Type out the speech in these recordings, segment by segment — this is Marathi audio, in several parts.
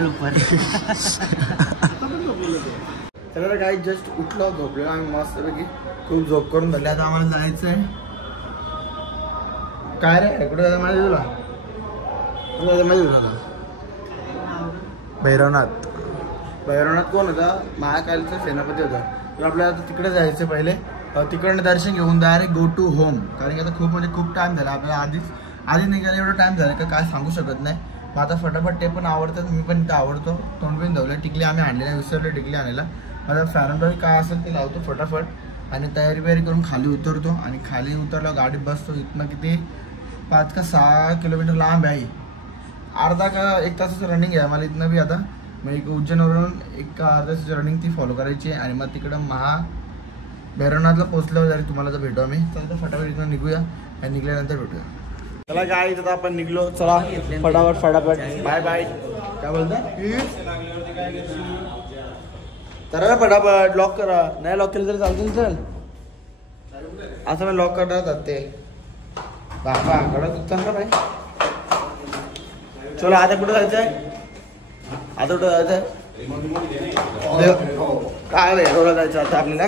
बाल ऊपर. तर काही जस्ट उठलो झोपलेलो आम्ही मस्तपैकी. खूप झोप करून झाली. आता आम्हाला जायचं आहे. काय रे कुठे जायचं माझ्या तुला? भैरवनाथ. भैरवनाथ कोण होता? महाकालचा सेनापती होता. तर आपल्याला आता तिकडे जायचं पहिले. तिकडनं दर्शन घेऊन डायरेक्ट गो टू होम. कारण की आता खूप टाइम झाला आपल्याला. आधी निघायला एवढं टाइम झाला का काय सांगू शकत नाही. मग आता फटाफट ते पण आवडतात. मी पण इथं आवडतो. तोंड पण धावलं. टिकली आम्ही आणली नाही. विसरलो टिकली आणायला. आता फॅरनबाई काय असेल ते लावतो फटाफट. आणि तयारी करून खाली उतरतो. आणि खाली उतरलो गाडीत बसतो. इथनं किती 5 का 6 किलोमीटर लांब आहे. अर्धा का 1 तासाचं रनिंग आहे मला इथनं बी. आता मग एक उज्जैनवरून 1 का अर्धा तासाची रनिंग ती फॉलो करायची आहे. आणि मग तिकडं भैरवनाथला पोहोचल्यावर जरी तुम्हाला तर भेटू आम्ही. तर फटाफट इथून निघूया. आणि निघल्यानंतर भेटूया. चला काय आता आपण निघलो. चला फटाफट बाय बाय. काय बोलता? तर फटाफट लॉक करा. नाही लॉक केलं तरी चालतं. चल असं मी लॉक करणार ते बाबा कडक उत्तर का भाई. चलो आता कुठं जायचंय? आता कुठं जायचंय? काय रोडला जायचं आता आपल्याला.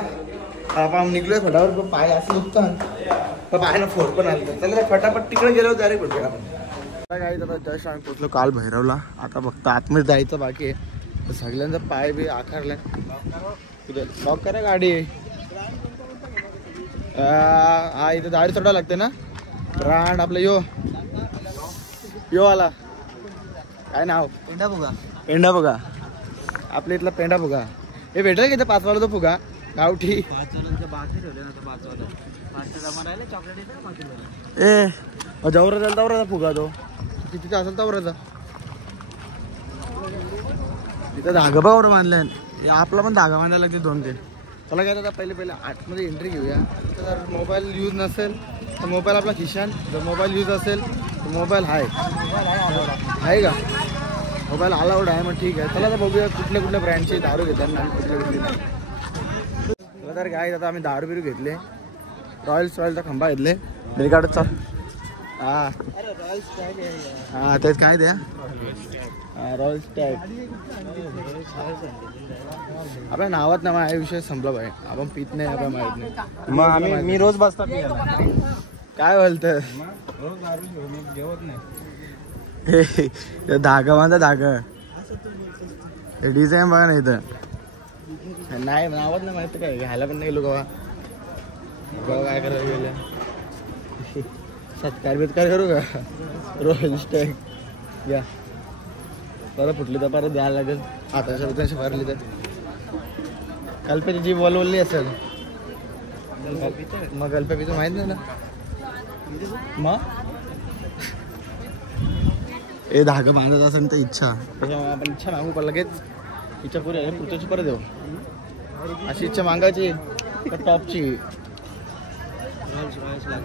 आपण निघलोय फटाफट. पाय असं दुखतात. पायानं फोड पण आलं. चला फटाफट तिकडे गेलो डायरेक्ट भेटूया आपण. काय आता जस्ट आम्ही पोचलो काल भैरवला. आता फक्त आतमध्ये जायचं बाकी आहे. सगळ्यांचा पाय बी आकारलाय. कुठे लॉक करा गाडी. हा इथं दाढी चढावं लागते ना. ब्रांड आपलं यो आला. काय नाव? पेंडा फुगा. आपल्या इथला पेंडा फुगा. हे भेटेल की ते 5 वाला तो फुगा गावठी. ए जवळचा तवराचा फुगा तो कितीचा असेल तवराचा. तिथं धागा बरोबर बांधलाय. आपला पण धागा बांधायला लागते 2-3. चला काय आता पहिले आतमध्ये एंट्री घेऊया. जर मोबाईल यूज नसेल तर मोबाईल आपला खिशान. जर मोबाईल यूज असेल तर मोबाईल आहे का? मोबाईल अलाउड आहे. मग ठीक आहे. चला तर बघूया कुठल्या ब्रँडचे दारू घेतात ना कुठले नाही. तर काय आता आम्ही दारू बिरू घेतले. रॉयलचा खंबा घेतले. बेगाडचा. हा तेच काय द्या. Royal Stag. आपल्या नावात ना हा विषय संपला भाई. आपण पित नाही. आपण माहित नाही. मग मी रोज बसतात. काय बोलतं? धागा बांधा धागा. डिझाईन बघा ना इथं. नाही नावात नाही माहिती काय. घ्यायला पण नाही गेलो गवा. काय करायला गेलं. सत्कार करू का? रॉयल स्टॅग घ्या. परत फुटली तर परत द्यायला लागेल. हाताच्या रुपयाशी भरली तर कल्पेची बोलवली असेल. मग कल्पेचं माहित नाही ना. मग हे धागा बांधायचा असेल तर इच्छा. त्याच्यामुळे आपण इच्छा मागू पण लगेच. इच्छा पुरी पुढच्याची परत देऊ. अशी इच्छा मागायची का टॉपची.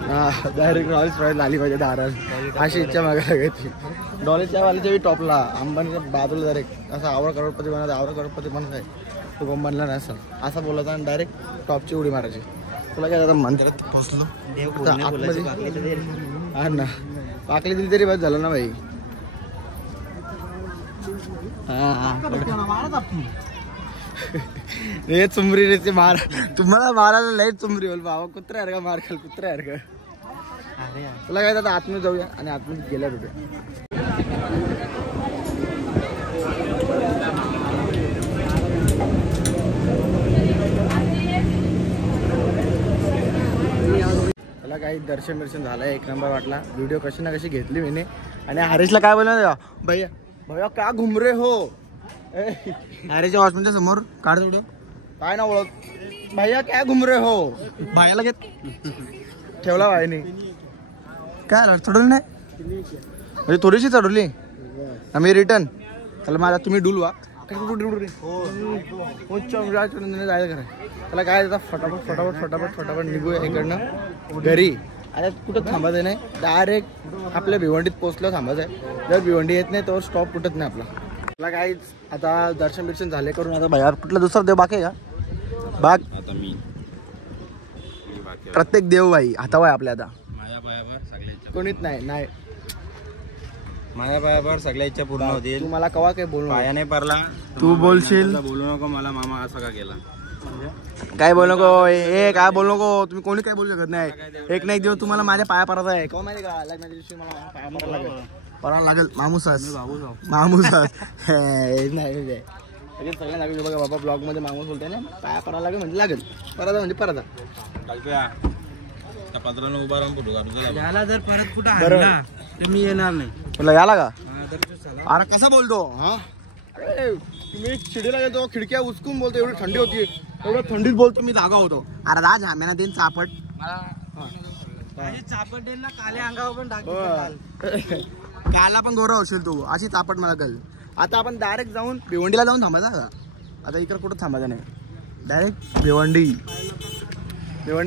हा डायरेक्ट रॉयल्स आली पाहिजे दारात. अशी इच्छा मागायला लागायची. डॉलेजच्या वालीच्या बी टॉपला. अंबानीच्या बाजूला डायरेक्ट असं आवड करोडपती बनत आहे. तो कोण बनला नाही असं बोलायचा. आणि डायरेक्ट टॉपची उडी मारायची. तुला काय आता मंदिरात पोचलो. हा ना पाकली दिली तरी बस झालं ना भाई. हे चुमरी रे ते मार. तुम्हाला मारायला लय चुमरी बोल बाबा. कुत्रा आहे का मार खाल. कुत्रा आहे का. तुला काय आता आतमध्ये जाऊया. आणि आतमध्ये गेल्या कुठे. त्याला काही दर्शन झालंय. 1 नंबर वाटला. व्हिडिओ कशी ना कशी घेतली मी. आणि हरीशला काय बोलणार भैया भैया क्या घुम रे हो. हरीच्या हॉस्पिटलच्या समोर काढ व्हिडिओ. काय ना ओळख. भैया क्या घुम रे हो. भायाला घेत ठेवला भाईने. काय चढवली नाही म्हणजे थोडीशी चढवली. आम्ही रिटर्न. त्याला मला तुम्ही डुलवा. जायचं करा. त्याला काय देतात फटाफट निघूया इकडनं घरी. आता कुठं थांबायचं नाही. डायरेक्ट आपल्या भिवंडीत पोचलं थांबायचं आहे. जर भिवंडी येत नाही तर स्टॉप कुठत नाही आपला. त्याला काय आता दर्शन झाले करून. आता बाहेर कुठला दुसरा देव बाकी आहे का? बाग आता मी प्रत्येक देव बाई हातावा आहे आपल्या. आता कोणीच नाही. माझ्या पायावर सगळ्या इच्छा पूर्ण होतील. तू मला कवा काय बोलू पाया नाही पडला तू बोलशील. बोलू नको मला मामा असं का केला. काय बोलू नको ए काय बोलू नको. तुम्ही कोणी काय बोलू शकत नाही. एक ना एक दिवस तुम्हाला माझ्या पाया पडायचा आहे. कवा माहिती का लग्नाच्या दिवशी मला पाया पडायला लागेल. मामुसास नाही सगळ्या लागेल बघा बाबा. ब्लॉग मध्ये मामूस बोलते ना पाया पडायला लागेल म्हणजे लागेल. परत म्हणजे परत पत्राला उभा राहून फोटो काढू. याला जर परत कुठं आणला तर मी येणार नाही. तुला याला का अरे कसा बोलतो हा. अरे तुम्ही शिडीला गेलो खिडक्या उचकून बोलतो. एवढी थंडी होती. एवढं थंडीत बोलतो मी जागा होतो. अरे राज आम्ही देईन चापट. चापट देईल ना काल्या अंगावर पण टाक. काला पण गोरा होशील तू अशी चापट मला कळ. आता आपण डायरेक्ट जाऊन भिवंडीला जाऊन थांबायचा का. आता इकडे कुठं थांबायचं नाही. डायरेक्ट भिवंडी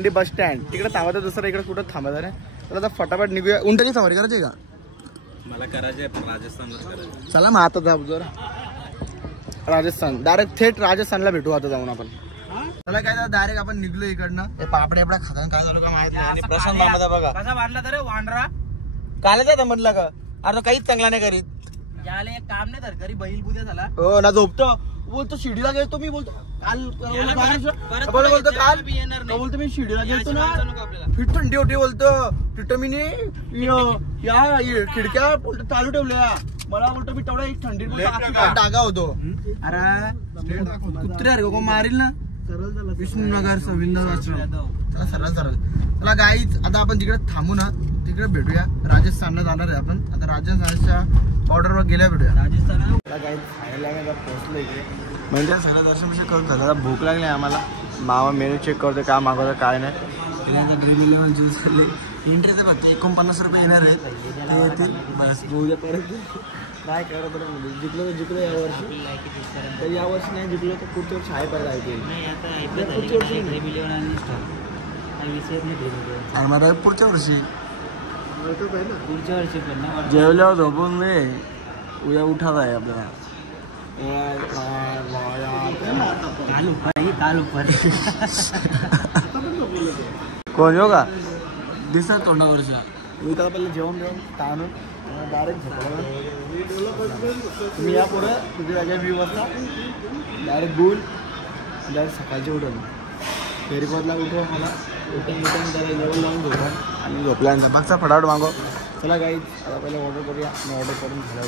बस स्टँड तिकडे थांबायचं. दुसरं इकडे कुठं थांबायचं नाही. तर आता फटाफट निघूया. उंटची सवारी करायची का मला करायचे पण राजस्थानलाच करायचं. चला मग आता जाऊ जरा राजस्थान. डायरेक्ट थेट राजस्थानला भेटू आता जाऊन आपण. चला काय डायरेक्ट आपण निघलो इकडनं. पापड्या एवढा खाताना काय झालं का माहित नाही. प्रशांत मामाचा बघा कसा वाढला तर वांढरा कालचा म्हटलं का. अरे तो काहीच चांगला नाही करीत. याला एक काम नाही तर घरी बैल बुद्या झाला. हो ना झोपतो बोलतो शिडीला गेलो मी बोलतो काल बोलतो काल बोलतो मी शिडीला गेलतो ना फिट थंडी होती बोलतो. तिथं मी या खिडक्या बोलतो चालू ठेवल्या. मला बोलतो मी तेवढा एक थंडी डागा होतो. अरे कुत्रे अरे मारील ना. विष्णुनगर चला सरळ. चला गाईच आता आपण तिकडे थांबू ना. तिकडे भेटूया. राजस्थानला जाणार आहे आपण. आता राजस्थानच्या बॉर्डरवर गेल्या भेटूया. राजस्थानला गाईच खायला पोहोचलो इकडे. म्हणजे सगळं दर्शन करून झालं. भूक लागली आम्हाला. मामा मेनू चेक करतो काय मागवतं काय नाही. ग्रेव्ही लेवल ज्यूस एंट्रीचे फक्त 49 रुपये येणार आहेत. ते येतील बस. उद्या परत काय करत जिंकलो तर जिंकलो यावर्षी. तर यावर्षी नाही जिंकलो तर पुढच्या वर्षी आहे पाहिजे आणि मला पुढच्या वर्षी पण जेवल्यावर झोपून दे. उद्या उठाच आहे आपल्याला. कोण येऊ का दिसत तोंडावरच्या. मी त्याला पहिले जेवण ताणून डायरेक्ट मी या पुढं तुझी जागा 20 वाजता डायरेक्ट गुल डायरेक्ट सकाळचे उठून फेरीपतला उठवा मला. उठून त्याला जेवण लावून झोपा आणि झोपल्यानंतर मागचा फटाफट मागो. चला गाईज आता पहिले ऑर्डर करूया. मी ऑर्डर करून झालं.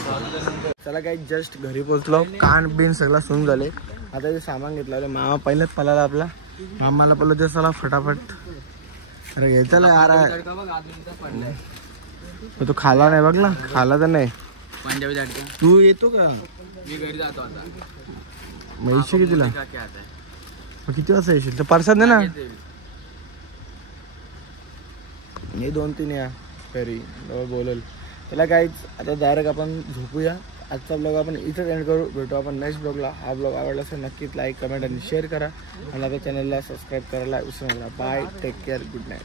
चला गाईज जस्ट घरी पोहोचलो. कान बिन सगळं सुन झाले. आता ते सामान घेतलं. मामा पहिलेच पळाला आपला. मामाला पडलं ते चला फटाफट. अरे घ्यायचं यार तो खाला नाही बघ ना. खाला तर नाही. पंजाबी तू येतो का. मी घरी जातो आता. म्हैशी कितीला किती वाजता येशील. तर परसाद नाही ना. हे 2-3 या फेरी बोलेल. त्याला काहीच आता डायरेक्ट आपण झोपूया. आजचा ब्लॉग आपण इथंच एंड करू. भेटू आपण नेक्स्ट ब्लॉगला. हा ब्लॉग आवडला असेल नक्कीच लाईक कमेंट आणि शेअर करा. आणि आपल्या चॅनलला सबस्क्राईब करायला विसरू नका. Bye take care good night.